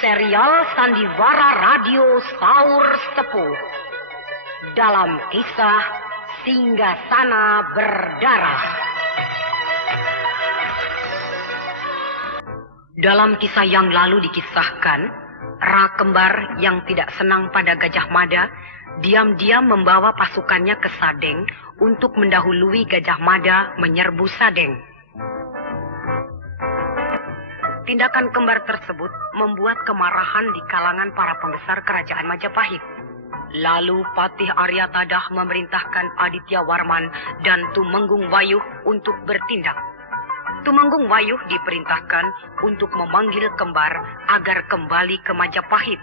Serial Sandiwara Radio Saur Sepuh dalam kisah Singgasana Berdarah. Dalam kisah yang lalu dikisahkan, Ra Kembar yang tidak senang pada Gajah Mada diam-diam membawa pasukannya ke Sadeng untuk mendahului Gajah Mada menyerbu Sadeng. Tindakan kembar tersebut membuat kemarahan di kalangan para pembesar kerajaan Majapahit. Lalu Patih Aryatadah memerintahkan Aditya Warman dan Tumenggung Wayuh untuk bertindak. Tumenggung Wayuh diperintahkan untuk memanggil kembar agar kembali ke Majapahit.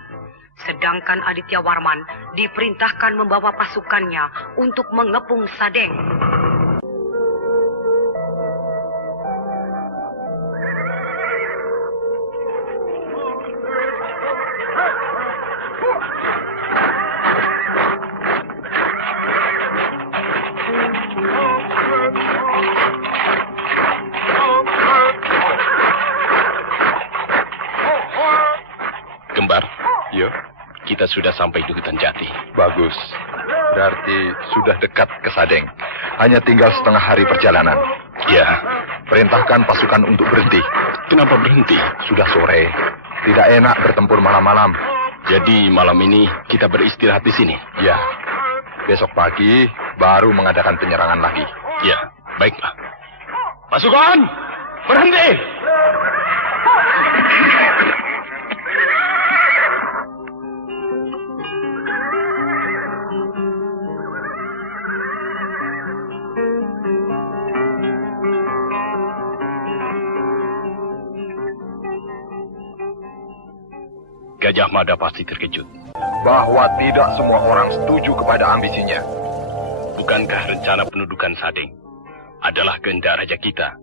Sedangkan Aditya Warman diperintahkan membawa pasukannya untuk mengepung Sadeng. Kita sudah sampai di hutan jati. Bagus. Berarti sudah dekat ke Sadeng. Hanya tinggal setengah hari perjalanan. Ya. Perintahkan pasukan untuk berhenti. Kenapa berhenti? Sudah sore. Tidak enak bertempur malam-malam. Jadi malam ini kita beristirahat di sini? Ya. Besok pagi baru mengadakan penyerangan lagi. Ya, baiklah. Pasukan, berhenti! Gajah Mada pasti terkejut. Bahwa tidak semua orang setuju kepada ambisinya. Bukankah rencana pendudukan Sadeng adalah kehendak raja kita,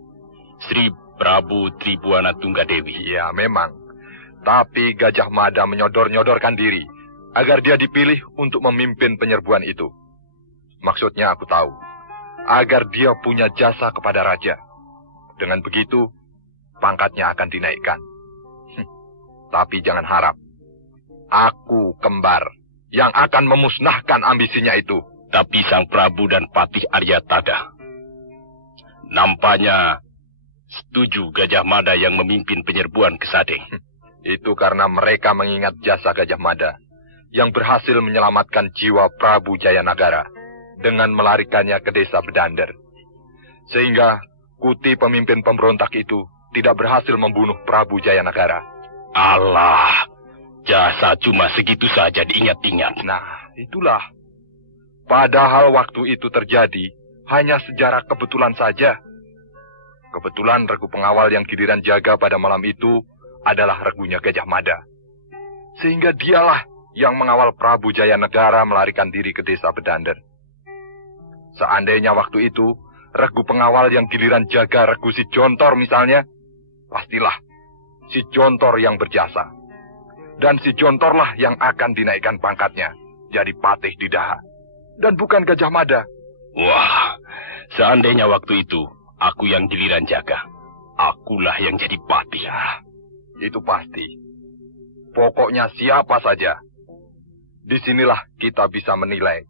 Sri Prabu Tribuana Tunggadewi? Ya, memang. Tapi Gajah Mada menyodor-nyodorkan diri agar dia dipilih untuk memimpin penyerbuan itu. Maksudnya aku tahu, agar dia punya jasa kepada raja. Dengan begitu, pangkatnya akan dinaikkan. Tapi jangan harap aku Kembar yang akan memusnahkan ambisinya itu. Tapi Sang Prabu dan Patih Aryatadah nampaknya setuju Gajah Mada yang memimpin penyerbuan ke Sadeng. Itu karena mereka mengingat jasa Gajah Mada yang berhasil menyelamatkan jiwa Prabu Jayanagara dengan melarikannya ke desa Bedander. Sehingga Kuti pemimpin pemberontak itu tidak berhasil membunuh Prabu Jayanagara. Allah, jasa cuma segitu saja diingat-ingat. Nah, itulah. Padahal waktu itu terjadi hanya sejarah kebetulan saja. Kebetulan regu pengawal yang giliran jaga pada malam itu adalah regunya Gajah Mada. Sehingga dialah yang mengawal Prabu Jayanegara melarikan diri ke desa Bedander. Seandainya waktu itu regu pengawal yang giliran jaga regu si Jontor misalnya, pastilah si Jontor yang berjasa. Dan si Jontorlah yang akan dinaikkan pangkatnya jadi patih di Daha. Dan bukan Gajah Mada. Wah, seandainya waktu itu aku yang giliran jaga, akulah yang jadi patih. Ya, itu pasti. Pokoknya siapa saja. Disinilah kita bisa menilai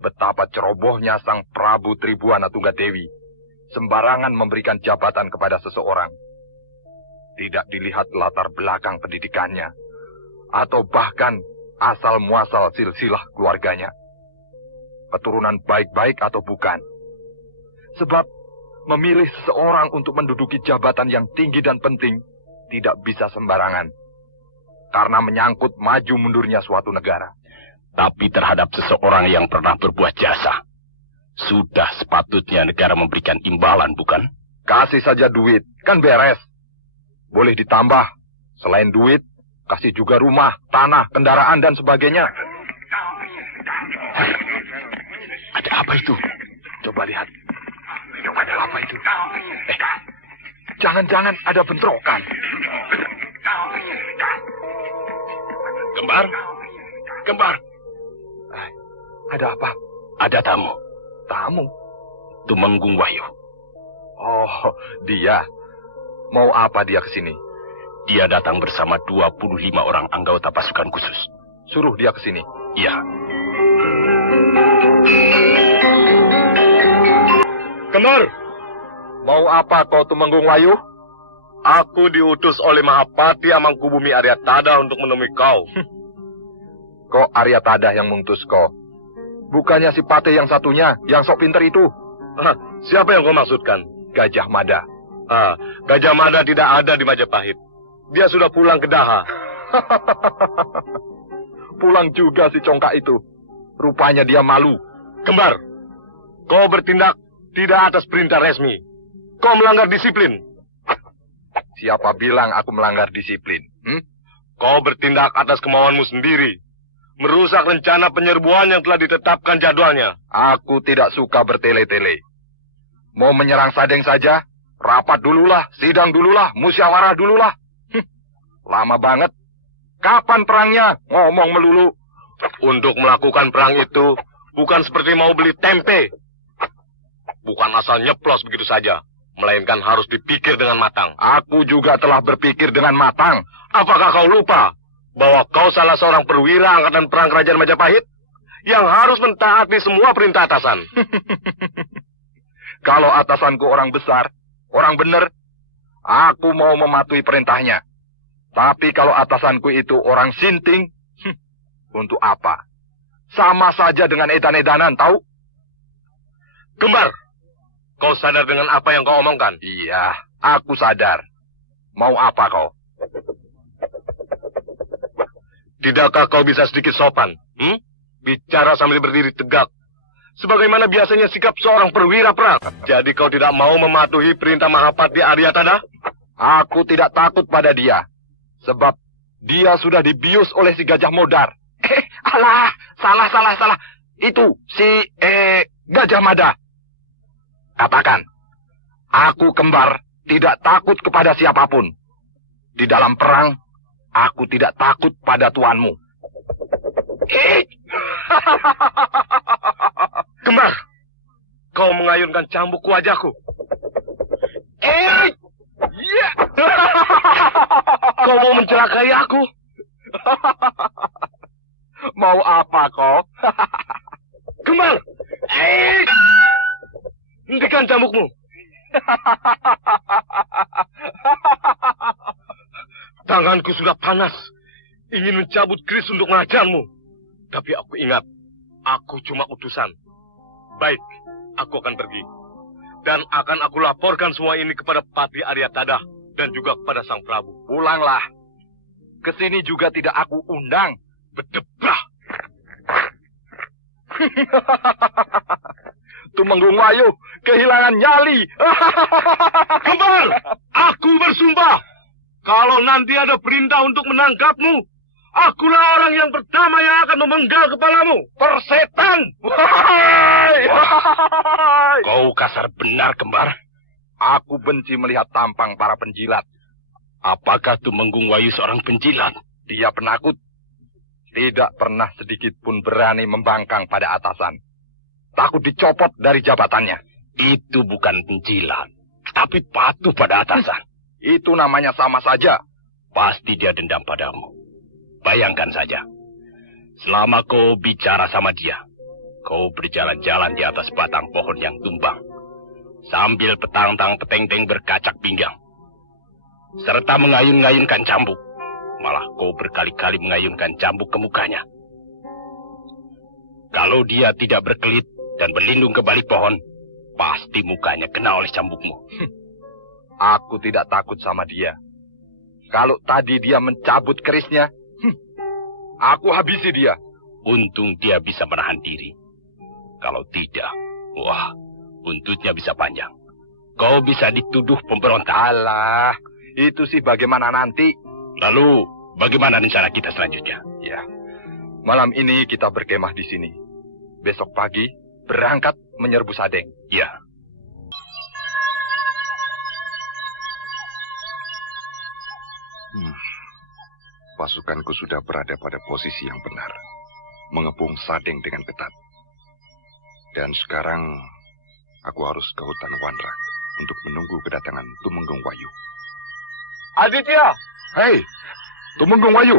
betapa cerobohnya Sang Prabu Tribuana Tunggadewi sembarangan memberikan jabatan kepada seseorang. Tidak dilihat latar belakang pendidikannya, atau bahkan asal-muasal silsilah keluarganya. Keturunan baik-baik atau bukan. Sebab memilih seseorang untuk menduduki jabatan yang tinggi dan penting tidak bisa sembarangan. Karena menyangkut maju mundurnya suatu negara. Tapi terhadap seseorang yang pernah berbuat jasa, sudah sepatutnya negara memberikan imbalan, bukan? Kasih saja duit, kan beres. Boleh ditambah, selain duit, kasih juga rumah, tanah, kendaraan, dan sebagainya. Ada apa itu? Coba lihat. Ada apa itu? Jangan-jangan ada bentrokan. Kembar? Kembar? Ada apa? Ada tamu. Tamu? Tumenggung Wayuh. Oh, dia. Mau apa dia ke sini? Dia datang bersama 25 orang anggota pasukan khusus. Suruh dia ke sini. Iya. Kembar, Mau apa kau Tumenggung Wayu? aku diutus oleh Mahapati Amangkubumi Aryatada untuk menemui kau. Kok Aryatada yang mengutus kau? Bukannya si Patih yang satunya, yang sok pinter itu? Siapa yang kau maksudkan? Gajah Mada. Gajah Mada tidak ada di Majapahit. Dia sudah pulang ke Daha. Pulang juga si congkak itu. Rupanya dia malu. Kembar, kau bertindak tidak atas perintah resmi. Kau melanggar disiplin. Siapa bilang aku melanggar disiplin? Kau bertindak atas kemauanmu sendiri. Merusak rencana penyerbuan yang telah ditetapkan jadwalnya. Aku tidak suka bertele-tele. Mau menyerang Sadeng saja? Rapat dululah, sidang dululah, musyawarah dululah. Lama banget. Kapan perangnya? Ngomong melulu. Untuk melakukan perang itu, bukan seperti mau beli tempe. Bukan asal nyeplos begitu saja. Melainkan harus dipikir dengan matang. Aku juga telah berpikir dengan matang. Apakah kau lupa bahwa kau salah seorang perwira angkatan perang kerajaan Majapahit yang harus mentaati semua perintah atasan? Kalau atasanku orang besar, orang benar, aku mau mematuhi perintahnya. Tapi kalau atasanku itu orang sinting, untuk apa? Sama saja dengan edan-edanan, tahu? Kembar, kau sadar dengan apa yang kau omongkan? Iya, aku sadar. Mau apa kau? Tidakkah kau bisa sedikit sopan? Bicara sambil berdiri tegak. Sebagaimana biasanya sikap seorang perwira perang. Jadi kau tidak mau mematuhi perintah Mahapati Aryatada? Aku tidak takut pada dia. Sebab dia sudah dibius oleh si Gajah Modar. Alah, salah. Itu si Gajah Mada. Katakan, aku Kembar tidak takut kepada siapapun. Di dalam perang, aku tidak takut pada tuanmu. Kembar, kau mengayunkan cambuk ke wajahku. Kau mau mencelakai aku? Mau apa kau? Kembar, hentikan cambukmu. Tanganku sudah panas, ingin mencabut keris untuk mengajarmu. Tapi aku ingat, aku cuma utusan. Baik, aku akan pergi. Dan akan aku laporkan semua ini kepada Patih Aryatada dan juga kepada Sang Prabu. Pulanglah. Kesini juga tidak aku undang. Berdebah. Tumenggung Wayu kehilangan nyali. Kembar, aku bersumpah. Kalau nanti ada perintah untuk menangkapmu, akulah orang yang pertama yang akan memenggal kepalamu. Persetan! Kau kasar benar, Kembar. Aku benci melihat tampang para penjilat. Apakah Tumenggung Wayu seorang penjilat? Dia penakut. Tidak pernah sedikit pun berani membangkang pada atasan. Takut dicopot dari jabatannya. Itu bukan penjilat, tapi patuh pada atasan. Itu namanya sama saja. Pasti dia dendam padamu. Bayangkan saja, selama kau bicara sama dia, kau berjalan-jalan di atas batang pohon yang tumbang, sambil petang-tang peteng-teng berkacak pinggang, serta mengayun-ngayunkan cambuk. Malah kau berkali-kali mengayunkan cambuk ke mukanya. Kalau dia tidak berkelit dan berlindung ke balik pohon, pasti mukanya kena oleh cambukmu. Aku tidak takut sama dia. Kalau tadi dia mencabut kerisnya, aku habisi dia. Untung dia bisa menahan diri. Kalau tidak, wah, buntutnya bisa panjang. Kau bisa dituduh pemberontak. Alah, itu sih bagaimana nanti. Lalu, bagaimana rencana kita selanjutnya? Ya, malam ini kita berkemah di sini. Besok pagi berangkat menyerbu Sadeng. Ya. Pasukanku sudah berada pada posisi yang benar, mengepung Sadeng dengan ketat. Dan sekarang aku harus ke hutan Wanrak untuk menunggu kedatangan Tumenggung Wayu. Aditya, Hei, Tumenggung Wayu.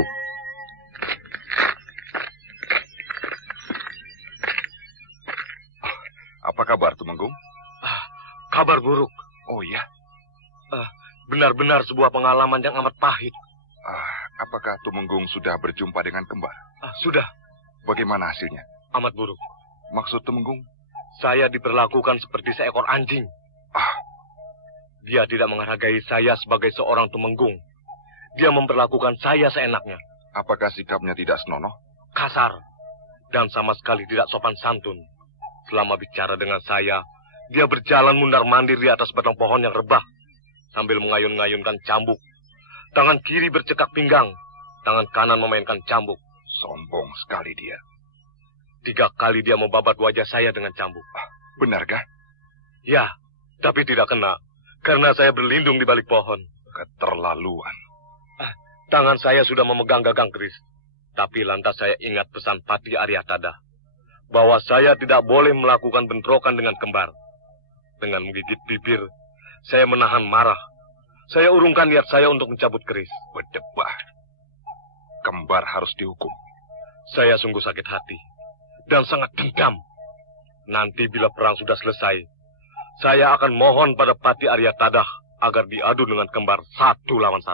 Apa kabar, Tumenggung? Kabar buruk. Oh iya? Benar-benar sebuah pengalaman yang amat pahit. Apakah Tumenggung sudah berjumpa dengan kembar? Sudah. Bagaimana hasilnya? Amat buruk. Maksud Tumenggung? Saya diperlakukan seperti seekor anjing. Dia tidak menghargai saya sebagai seorang Tumenggung. Dia memperlakukan saya seenaknya. Apakah sikapnya tidak senonoh? Kasar. Dan sama sekali tidak sopan santun. Selama bicara dengan saya, dia berjalan mundar-mandir di atas batang pohon yang rebah. Sambil mengayun-ngayunkan cambuk. Tangan kiri bercekak pinggang. Tangan kanan memainkan cambuk. Sombong sekali dia. 3 kali dia membabat wajah saya dengan cambuk. Benarkah? Ya, tapi tidak kena. Karena saya berlindung di balik pohon. Keterlaluan. Tangan saya sudah memegang gagang keris. Tapi lantas saya ingat pesan Patih Aryatada. Bahwa saya tidak boleh melakukan bentrokan dengan kembar. Dengan menggigit bibir, saya menahan marah. Saya urungkan niat saya untuk mencabut keris. Berdebah. Kembar harus dihukum. Saya sungguh sakit hati. Dan sangat dendam. Nanti bila perang sudah selesai, saya akan mohon pada Patih Aryatada agar diadu dengan kembar 1 lawan 1.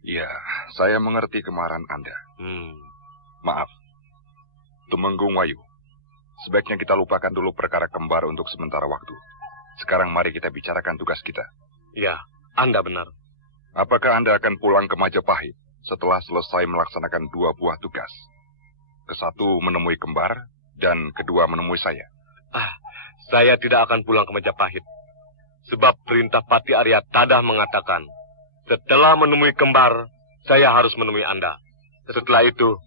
Ya, saya mengerti kemarahan Anda. Maaf. Tumenggung Wayu. Sebaiknya kita lupakan dulu perkara kembar untuk sementara waktu. Sekarang mari kita bicarakan tugas kita. Ya, Anda benar. Apakah Anda akan pulang ke Majapahit setelah selesai melaksanakan 2 buah tugas? Ke-1 menemui kembar, dan kedua menemui saya. Saya tidak akan pulang ke Majapahit. Sebab perintah Patih Aryatada mengatakan, setelah menemui kembar, saya harus menemui Anda. Setelah itu,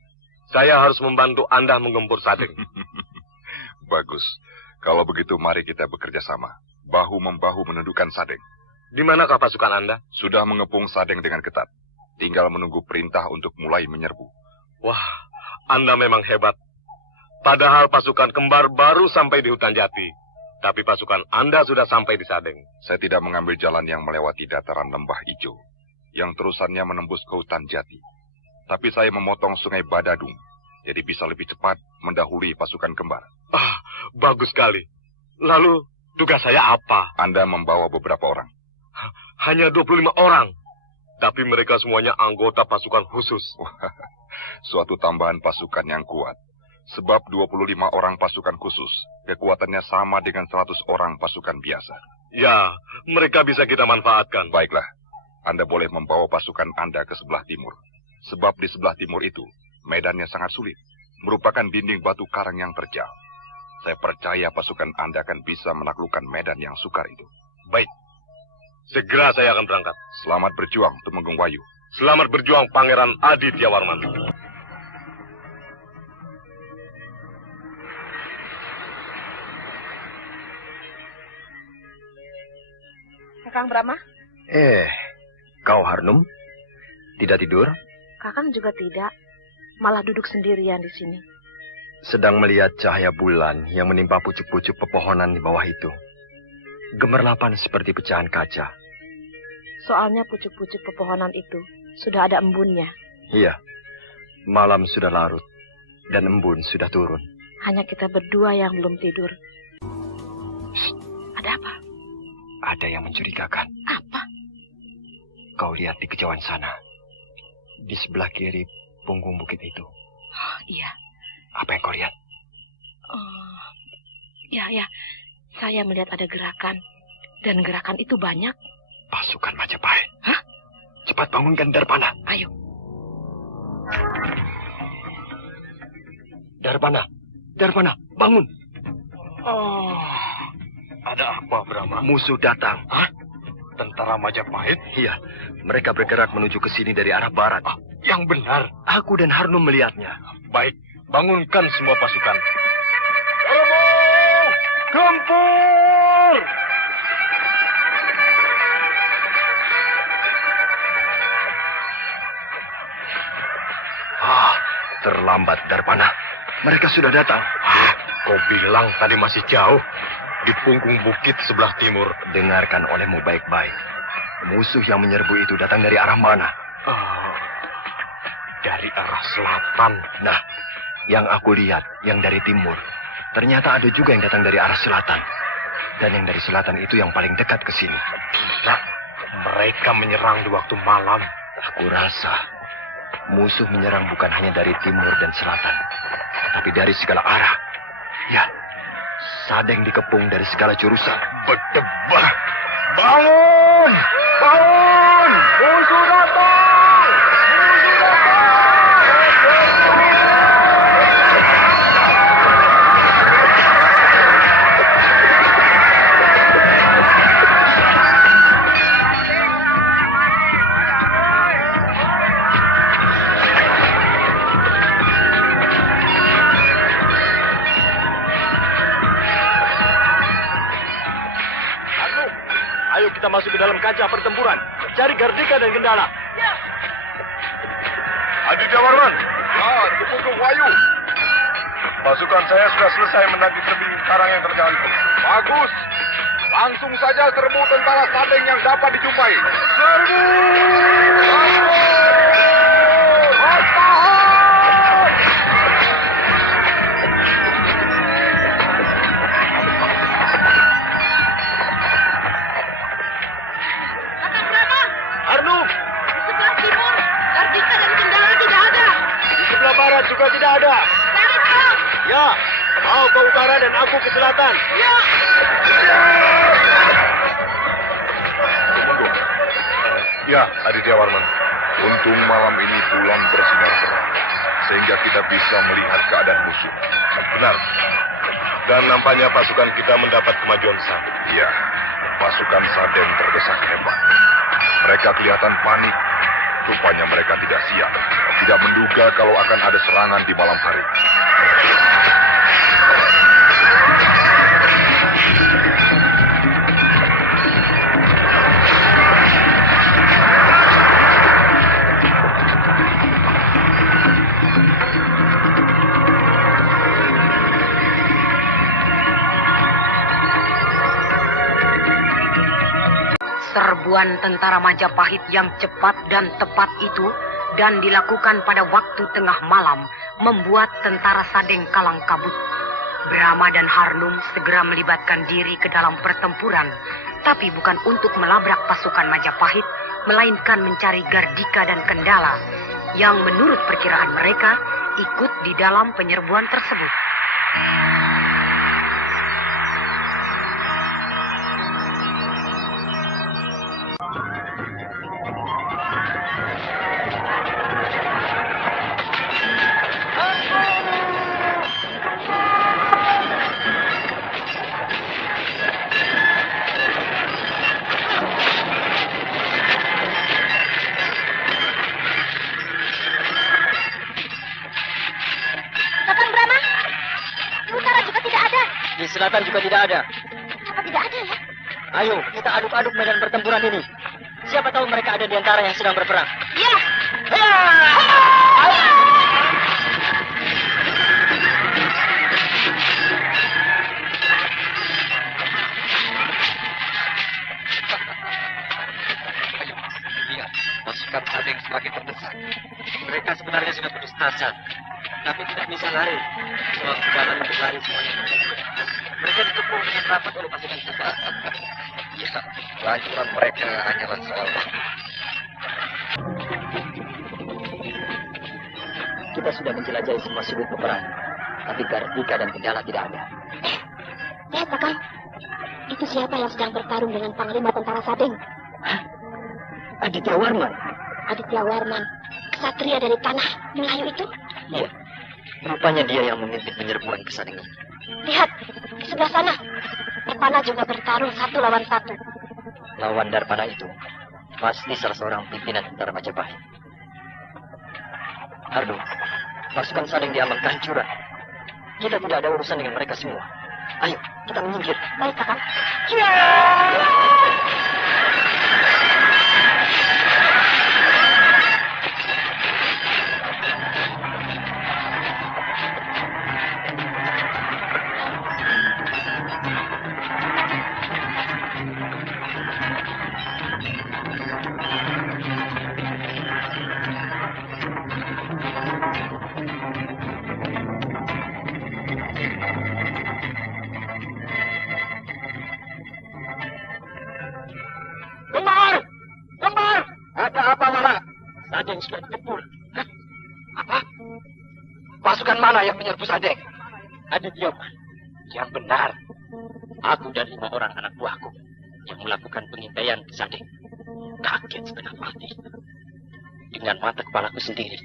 saya harus membantu Anda menggempur Sadeng. Bagus. Kalau begitu mari kita bekerja sama. Bahu-membahu menundukkan Sadeng. Di manakah pasukan Anda? Sudah mengepung Sadeng dengan ketat. Tinggal menunggu perintah untuk mulai menyerbu. Wah, Anda memang hebat. Padahal pasukan kembar baru sampai di hutan Jati. Tapi pasukan Anda sudah sampai di Sadeng. Saya tidak mengambil jalan yang melewati dataran Lembah Ijo, yang terusannya menembus ke hutan Jati. Tapi saya memotong sungai Badadung, jadi bisa lebih cepat mendahului pasukan kembar. Bagus sekali. Lalu, tugas saya apa? Anda membawa beberapa orang. Hanya 25 orang. Tapi mereka semuanya anggota pasukan khusus. Suatu tambahan pasukan yang kuat. Sebab 25 orang pasukan khusus, kekuatannya sama dengan 100 orang pasukan biasa. Ya, mereka bisa kita manfaatkan. Baiklah, Anda boleh membawa pasukan Anda ke sebelah timur. Sebab di sebelah timur itu, medannya sangat sulit. Merupakan dinding batu karang yang terjal. Saya percaya pasukan Anda akan bisa menaklukkan medan yang sukar itu. Baik, segera saya akan berangkat. Selamat berjuang, Tumenggung Wayu. Selamat berjuang, Pangeran Aditya Warman. Kakang Brahma? Kau Harnum? Tidak tidur? Kakang juga tidak. Malah duduk sendirian di sini. Sedang melihat cahaya bulan yang menimpa pucuk-pucuk pepohonan di bawah itu. Gemerlapan seperti pecahan kaca. Soalnya pucuk-pucuk pepohonan itu sudah ada embunnya. Iya, malam sudah larut dan embun sudah turun. Hanya kita berdua yang belum tidur. Ada apa? Ada yang mencurigakan. Apa? Kau lihat di kejauhan sana. Di sebelah kiri punggung bukit itu. Oh, iya. Apa yang kau lihat? Ya. Saya melihat ada gerakan. Dan gerakan itu banyak. Pasukan Majapahit. Hah? Cepat bangunkan Darpana. Ayo. Darpana, bangun. Ada apa, Brahma? Musuh datang. Tentara Majapahit? Iya, mereka bergerak menuju ke sini dari arah barat. Yang benar. Aku dan Harnum melihatnya. Baik, bangunkan semua pasukan. Gempur! Terlambat, Darpana. Mereka sudah datang. Kau bilang tadi masih jauh. Di punggung bukit sebelah timur. Dengarkan olehmu baik-baik. Musuh yang menyerbu itu datang dari arah mana? dari arah selatan. Nah, yang aku lihat, yang dari timur, ternyata ada juga yang datang dari arah selatan. Dan yang dari selatan itu yang paling dekat ke sini. Gila, mereka menyerang di waktu malam. Aku rasa musuh menyerang bukan hanya dari timur dan selatan, tapi dari segala arah. Ya, Sadeng dikepung dari segala jurusan. Berdebah! Bangun! Bangun! Musuh datang! Musuh datang! Ayo kita masuk ke dalam kancah pertempuran. Cari Gardika dan Gendala. Aditya Warman. Tepuk ke Wayu. Pasukan saya sudah selesai menagih tebing karang yang terjal itu. Bagus. Langsung saja serbu tentara Sadeng yang dapat dijumpai. Serbu! Juga tidak ada. Ya, kau ke utara dan aku ke selatan. Ya. Tunggu. Ya, Aditya Warman. Untung malam ini bulan bersinar terang, sehingga kita bisa melihat keadaan musuh. Benar. Dan nampaknya pasukan kita mendapat kemajuan besar. Iya, pasukan Sadeng terdesak hebat. Mereka kelihatan panik. Rupanya mereka tidak siap. Tidak menduga kalau akan ada serangan di malam hari. Serbuan tentara Majapahit yang cepat dan tepat itu dan dilakukan pada waktu tengah malam membuat tentara Sadeng kalang kabut. Brahma dan Harnum segera melibatkan diri ke dalam pertempuran, tapi bukan untuk melabrak pasukan Majapahit, melainkan mencari Gardika dan Kendala yang menurut perkiraan mereka ikut di dalam penyerbuan tersebut. Di selatan juga tidak ada. Apa tidak ada ya? Ayo, kita aduk-aduk medan pertempuran ini. Siapa tahu mereka ada di antara yang sedang berperang. Ya. Lihat, pasukan Sadeng semakin terdesak. Mereka sebenarnya sudah putus asa, tapi tidak bisa lari. Sebab jalan untuk lari semuanya. Mereka dikepung dengan rapat oleh pasukan kita. Ya, kehancuran mereka hanyalah soal waktu. Kita sudah menjelajahi semua sudut peperangan, tapi Gardika dan Kendala tidak ada. Lihat, Kakang. Itu siapa yang sedang bertarung dengan panglima tentara Sadeng? Aditya Warman. Aditya Warman, kesatria dari tanah Melayu itu? Iya, rupanya dia yang memimpin penyerbuan ke Sadeng. Lihat, di sebelah sana. Darpana juga bertarung 1 lawan 1. Lawan Darpana itu pasti salah seorang pimpinan tentara Majapahit. Ardo, pasukan Sadeng diambang kehancuran. Kita tidak ada urusan dengan mereka semua. Ayo, kita menyingkir. Baik, Kakang. Pasukan mana yang menyerbu Sadeng? Aditya, yang benar. Aku dan 5 orang anak buahku yang melakukan pengintaian ke Sadeng. Kaget setengah mati. Dengan mata kepalaku sendiri,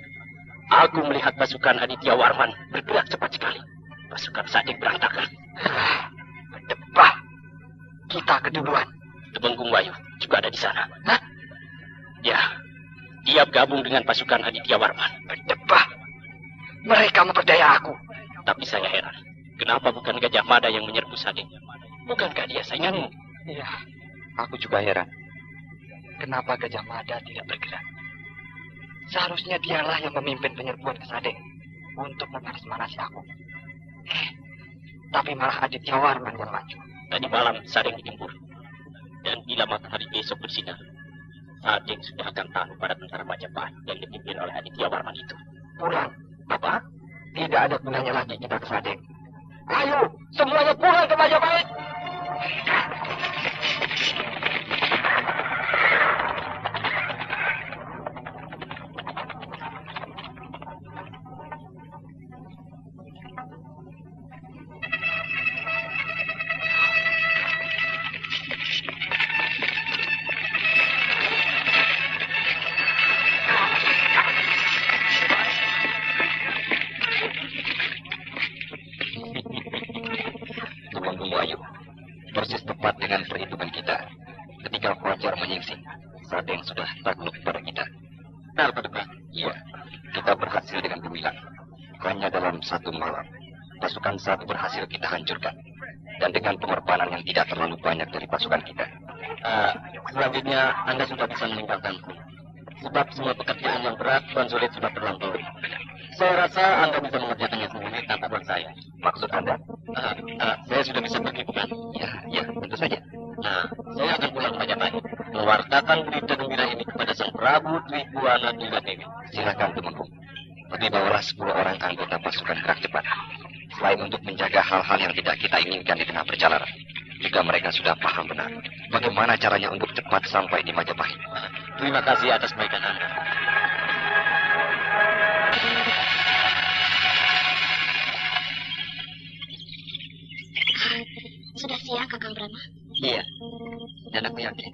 aku melihat pasukan Aditya Warman bergerak cepat sekali. Pasukan Sadeng berantakan. Debah. Kita keduluan. Temenggung Wayu juga ada di sana. Hah? Ya, dia gabung dengan pasukan Aditya Warman. Berdebah. Mereka memperdaya aku. Tapi saya heran, kenapa bukan Gajah Mada yang menyerbu Sadeng? Bukankah dia sainganmu? Iya, aku juga heran. Kenapa Gajah Mada tidak bergerak? Seharusnya dialah yang memimpin penyerbuan ke Sadeng untuk memanas-manasi aku. Tapi malah Aditya Warman yang maju. Tadi malam Sadeng digempur. Dan bila matahari besok bersinar, Sadeng sudah akan tahu pada tentara Majapahit yang dipimpin oleh Aditya Warman itu. Pulang. Apa? Tidak ada gunanya lagi kita ke Sadeng. Ayo, semuanya pulang ke Majapahit. Persis tepat dengan perhitungan kita. Ketika Fajar menyingsing, Sadeng sudah takluk kepada kita. Benar, Paduka. Iya, kita berhasil dengan gemilang. Hanya dalam 1 malam, pasukan satu berhasil kita hancurkan. Dan dengan pengorbanan yang tidak terlalu banyak dari pasukan kita. Selanjutnya, Anda sudah bisa meninggalkanku. Sebab semua pekerjaan yang berat dan sulit sudah terlampaui. Saya rasa Anda bisa mengerjakannya sendiri tanpa bantuan saya. Maksud Anda? Saya sudah bisa pergi, bukan? Ya, tentu saja. Saya akan pulang ke Majapahit. Mewartakan berita gembira ini kepada Sang Prabu Tribhuwana Dewi. Silakan, Temenggung. Tapi bawalah 10 orang anggota pasukan gerak cepat. Selain untuk menjaga hal-hal yang tidak kita inginkan di tengah perjalanan, juga mereka sudah paham benar bagaimana caranya untuk cepat sampai di Majapahit. Terima kasih atas kebaikan Anda. Sudah siap, Kakang Brahma? Iya, dan aku yakin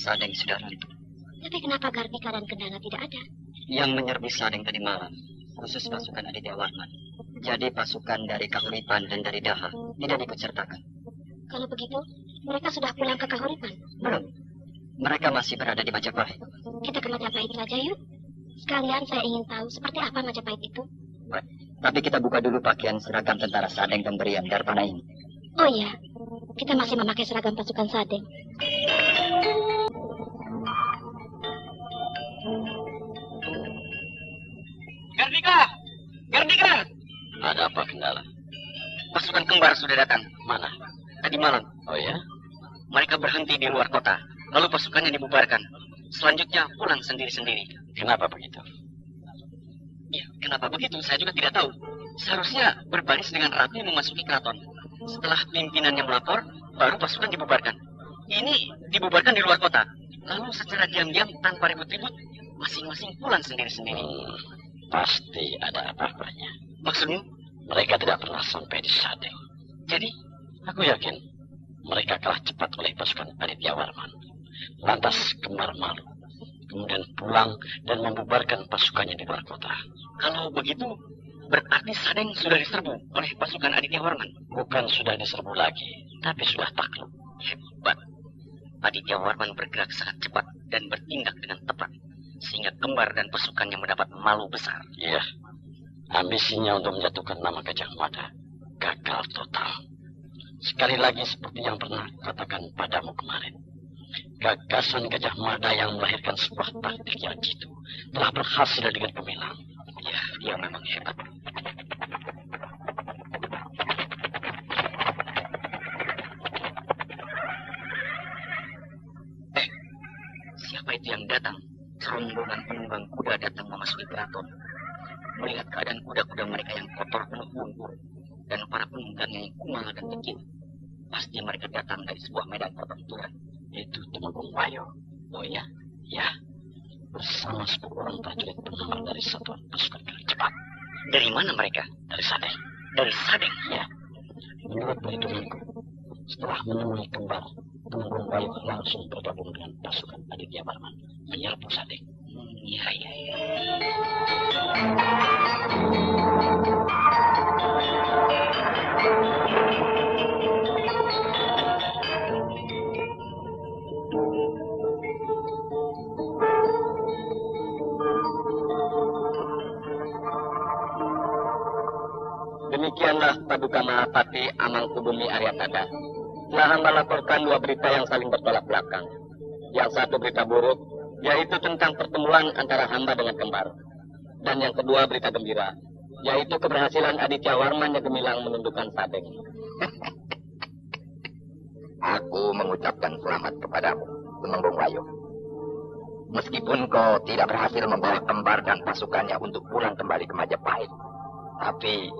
Sadeng sudah runtuh. Tapi kenapa Garbika dan Kendana tidak ada? Yang menyerbu Sadeng tadi malam, khusus pasukan Aditya Warman. Jadi pasukan dari Kahuripan dan dari Daha tidak ikut sertakan. Kalau begitu, mereka sudah pulang ke Kahuripan? Belum. Mereka masih berada di Majapahit. Kita ke Majapahit saja yuk. Sekalian saya ingin tahu seperti apa Majapahit itu. Baik. Tapi kita buka dulu pakaian seragam tentara Sadeng pemberian Darpana ini. Oh iya, kita masih memakai seragam pasukan Sadeng. Gardika! Gardika! Ada apa, Kendala? Pasukan kembar sudah datang. Mana? Tadi malam. Oh ya? Mereka berhenti di luar kota. Lalu pasukannya dibubarkan. Selanjutnya pulang sendiri-sendiri. Kenapa begitu? Ya, kenapa begitu? Saya juga tidak tahu. Seharusnya berbaris dengan rapi memasuki keraton. Setelah pimpinannya melapor, baru pasukan dibubarkan. Ini dibubarkan di luar kota. Lalu secara diam-diam tanpa ribut-ribut, masing-masing pulang sendiri-sendiri. Pasti ada apa-apanya. Maksudnya? Mereka tidak pernah sampai di Sadeng. Jadi, aku yakin mereka kalah cepat oleh pasukan Aditya Warman. Lantas kembar malu. Kemudian pulang dan membubarkan pasukannya di luar kota. Kalau begitu, berarti Sadeng sudah diserbu oleh pasukan Aditya Warman. Bukan sudah diserbu lagi, tapi sudah takluk. Hebat. Aditya Warman bergerak sangat cepat dan bertindak dengan tepat. Sehingga kembar dan pasukannya mendapat malu besar. Iya. Ambisinya untuk menjatuhkan nama Gajah Mada gagal total. Sekali lagi seperti yang pernah katakan padamu kemarin. Gagasan Gajah Mada yang melahirkan sebuah taktik yang jitu telah berhasil dengan gemilang. Ya, dia memang hebat. Siapa itu yang datang? Rombongan penunggang kuda datang memasuki keraton. Melihat keadaan kuda-kuda mereka yang kotor penuh lumpur dan para penunggangnya yang kumal dan kecil. Pasti mereka datang dari sebuah medan pertempuran. Itu Temenggung Wayu. Oh ya? Ya. Bersama 10 orang prajurit penambah dari satuan pasukan gerak cepat. Dari mana mereka? Dari Sadeng. Dari Sadeng? Ya. Menurut perhitunganku, setelah menemui kembar, Tumenggung Wayu langsung bergabung dengan pasukan Aditya Warman menyerbu Sadeng. Iya. Demikianlah Paduka Mahapati Amangkubumi Aryatada. Telah hamba laporkan dua berita yang saling bertolak belakang. Yang satu berita buruk, yaitu tentang pertemuan antara hamba dengan kembar. Dan yang kedua berita gembira, yaitu keberhasilan Aditya Warman yang gemilang menundukkan Sadeng. Aku mengucapkan selamat kepadamu, Tumenggung Wayu. Meskipun kau tidak berhasil membawa kembar dan pasukannya untuk pulang kembali ke Majapahit, tapi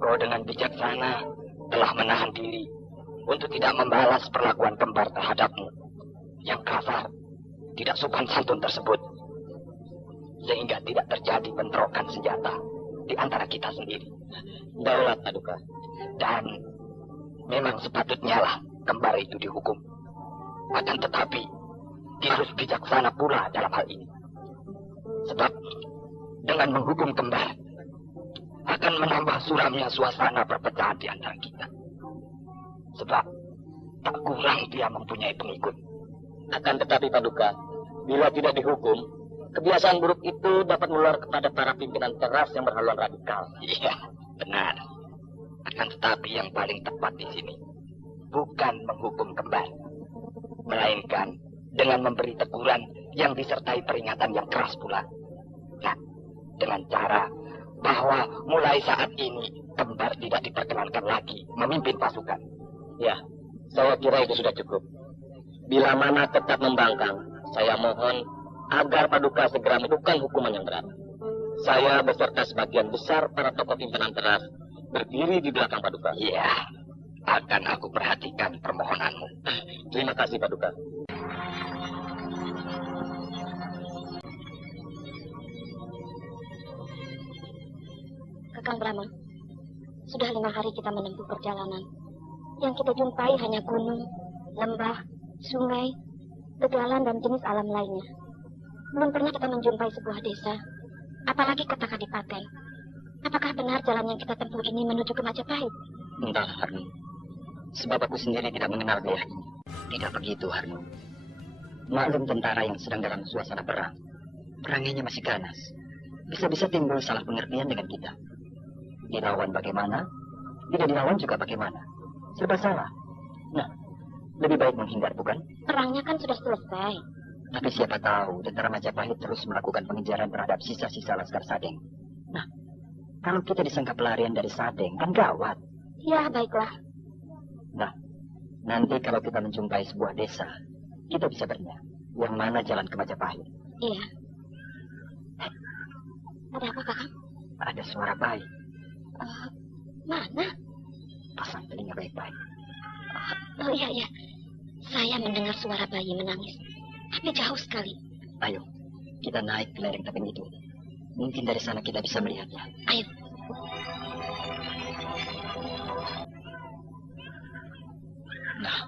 kau dengan bijaksana telah menahan diri untuk tidak membalas perlakuan kembar terhadapmu yang kasar, tidak sopan santun tersebut, sehingga tidak terjadi bentrokan senjata di antara kita sendiri. Daulat, Paduka. Dan memang sepatutnya lah kembar itu dihukum. Akan tetapi dia harus bijaksana pula dalam hal ini. Sebab dengan menghukum kembar akan menambah suramnya suasana perpecahan di antara kita. Sebab tak kurang dia mempunyai pengikut. Akan tetapi Paduka, bila tidak dihukum, kebiasaan buruk itu dapat menular kepada para pimpinan keras yang berhaluan radikal. Iya, benar. Akan tetapi yang paling tepat di sini bukan menghukum kembar, melainkan dengan memberi teguran yang disertai peringatan yang keras pula. Nah, dengan cara bahwa mulai saat ini kembar tidak diperkenankan lagi memimpin pasukan. Ya, saya kira itu sudah cukup. Bila mana tetap membangkang, saya mohon agar Paduka segera melakukan hukuman yang berat. Saya beserta sebagian besar para tokoh pimpinan keras berdiri di belakang Paduka. Iya, akan aku perhatikan permohonanmu. Terima kasih Paduka. Kakang Brahma, sudah 5 hari kita menempuh perjalanan. Yang kita jumpai hanya gunung, lembah, sungai, tegalan, dan jenis alam lainnya. Belum pernah kita menjumpai sebuah desa, apalagi kota kadipaten. Apakah benar jalan yang kita tempuh ini menuju ke Majapahit? Entah, Harnu. Sebab aku sendiri tidak mengenal daerah ini. Tidak begitu, Harnu. Maklum tentara yang sedang dalam suasana perang. Perangnya masih ganas. Bisa-bisa timbul salah pengertian dengan kita. Dilawan bagaimana? Tidak dilawan juga bagaimana? Serba salah. Nah, lebih baik menghindar, bukan? Perangnya kan sudah selesai. Tapi siapa tahu tentara Majapahit terus melakukan pengejaran terhadap sisa-sisa Laskar Sadeng. Nah, kalau kita disangka pelarian dari Sadeng, kan gawat. Ya, baiklah. Nah, nanti kalau kita menjumpai sebuah desa, kita bisa bertanya, yang mana jalan ke Majapahit? Iya. Ada apa, Kakang? Ada suara bayi. Mana? Pasang telinga baik-baik. Oh iya, iya. Saya mendengar suara bayi menangis. Tapi jauh sekali. Ayo, kita naik ke lereng tebing itu. Mungkin dari sana kita bisa melihatnya. Ayo. Nah,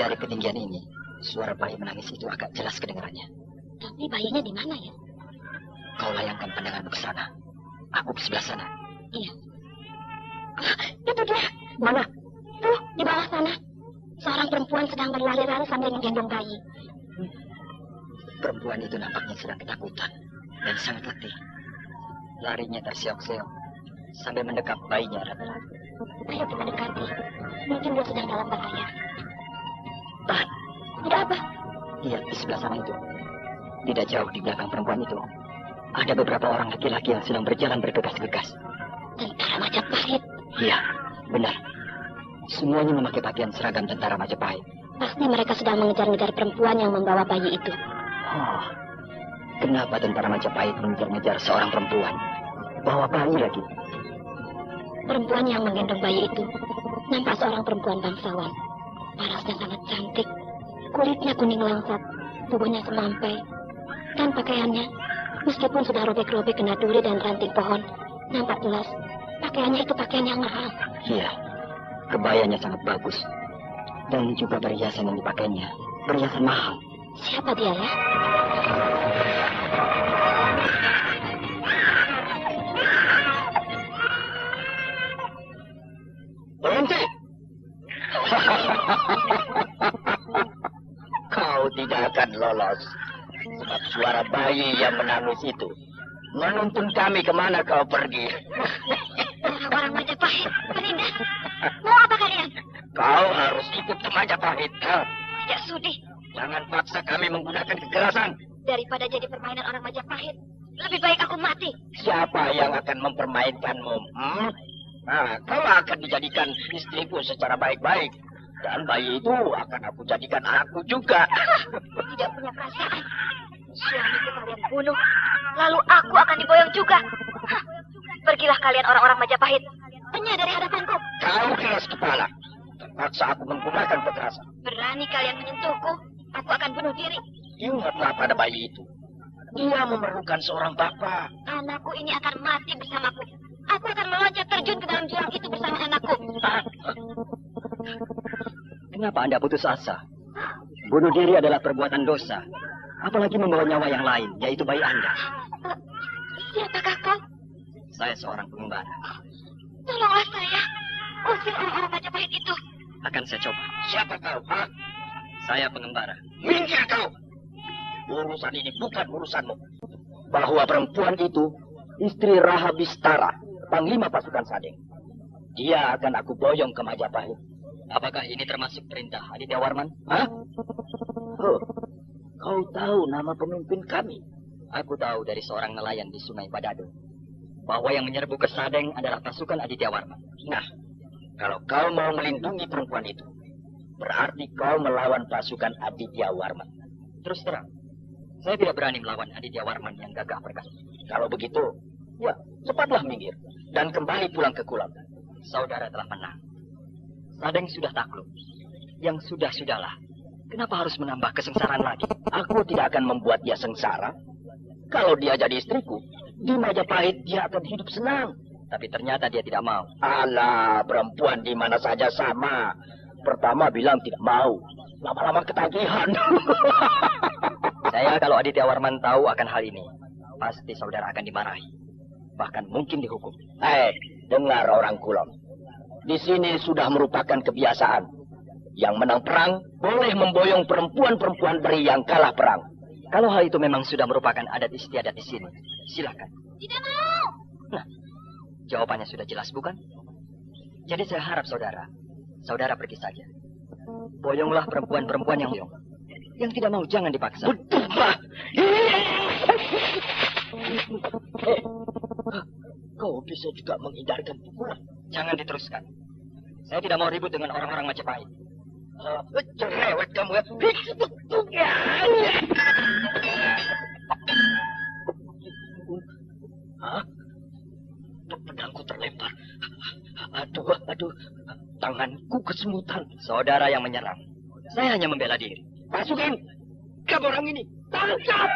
dari ketinggian ini, suara bayi menangis itu agak jelas kedengarannya. Tapi bayinya di mana ya? Kau layangkan pandanganmu ke sana. Aku ke sebelah sana. Iya. Itu dia. Mana? Tuh, di bawah sana. Seorang perempuan sedang berlari-lari sambil menggendong bayi. Perempuan itu nampaknya sedang ketakutan dan sangat letih. Larinya terseok-seok sambil mendekap bayinya rata-rata. Ayo kita dekati. Mungkin dia sedang dalam bahaya. Tahan. Tidak apa? Lihat di sebelah sana itu. Tidak jauh di belakang perempuan itu. Ada beberapa orang laki-laki yang sedang berjalan bergegas-gegas. Tentara Majapahit. Iya, benar. Semuanya memakai pakaian seragam tentara Majapahit. Pasti mereka sedang mengejar-ngejar perempuan yang membawa bayi itu. Oh, kenapa tentara Majapahit mengejar-ngejar seorang perempuan? Bawa bayi lagi. Perempuan yang menggendong bayi itu nampak seorang perempuan bangsawan. Parasnya sangat cantik. Kulitnya kuning langsat, tubuhnya semampai. Dan pakaiannya, meskipun sudah robek-robek kena duri dan ranting pohon, Nampak jelas, pakaiannya itu pakaian yang mahal. Iya, kebayanya sangat bagus. Dan juga perhiasan yang dipakainya, perhiasan mahal. Siapa dia ya? Berhenti! Kau tidak akan lolos. Sebab suara bayi yang menangis itu menuntun kami kemana kau pergi. Orang-orang Majapahit, Belinda. Mau apa kalian? Kau harus ikut ke Majapahit. Tidak sudi. Jangan paksa kami menggunakan kekerasan. Daripada jadi permainan orang Majapahit, lebih baik aku mati. Siapa yang akan mempermainkanmu? Nah, kau akan dijadikan istriku secara baik-baik. Dan bayi itu akan aku jadikan anakku juga. Tidak punya perasaan. Suamiku kalian bunuh, lalu aku akan diboyong juga. Hah. Pergilah kalian orang-orang Majapahit. Hanya dari hadapanku. Kau keras kepala. Terpaksa aku menggunakan kekerasan. Berani kalian menyentuhku, aku akan bunuh diri. Ingatlah pada bayi itu. Dia memerlukan seorang bapak. Anakku ini akan mati bersamaku. Aku akan meloncat terjun ke dalam jurang itu bersama anakku. Kenapa Anda putus asa? Bunuh diri adalah perbuatan dosa. Apalagi membawa nyawa yang lain, yaitu bayi Anda. Siapakah kau? Saya seorang pengembara. Tolonglah saya. Usir orang-orang Majapahit itu. Akan saya coba. Siapa kau? Saya pengembara. Minggir kau. Urusan ini bukan urusanmu. Bahwa perempuan itu istri Rahabistara, panglima pasukan Sadeng. Dia akan aku boyong ke Majapahit. Apakah ini termasuk perintah Aditya Warman? Kau tahu nama pemimpin kami? Aku tahu dari seorang nelayan di Sungai Badado bahwa yang menyerbu ke Sadeng adalah pasukan Aditya Warman. Nah, kalau kau mau melindungi perempuan itu, berarti kau melawan pasukan Aditya Warman. Terus terang, saya tidak berani melawan Aditya Warman yang gagah perkasa. Kalau begitu, ya cepatlah minggir dan kembali pulang ke Kulam. Saudara telah menang. Sadeng sudah takluk. Yang sudah-sudahlah. Kenapa harus menambah kesengsaraan lagi? Aku tidak akan membuat dia sengsara. Kalau dia jadi istriku, di Majapahit dia akan hidup senang. Tapi ternyata dia tidak mau. Alah, perempuan di mana saja sama. Pertama bilang tidak mau, lama-lama ketagihan. Saya kalau Aditya Warman tahu akan hal ini, pasti saudara akan dimarahi. Bahkan mungkin dihukum. Dengar orang Kulon. Di sini sudah merupakan kebiasaan. Yang menang perang boleh memboyong perempuan-perempuan beri yang kalah perang. Kalau hal itu memang sudah merupakan adat istiadat di sini, silakan. Tidak mau. Nah, jawabannya sudah jelas bukan? Jadi saya harap saudara pergi saja. Boyonglah perempuan-perempuan yang boyong. Yang tidak mau jangan dipaksa. Betul, Pak. Kau bisa juga menghindarkan pukulan. Jangan diteruskan. Saya tidak mau ribut dengan orang-orang Majapahit. Cerewet kamu ya. Pedangku terlempar. Aduh. Tanganku kesemutan. Saudara yang menyerang. Saya hanya membela diri. Pasukan, kamu orang ini. Tangkap!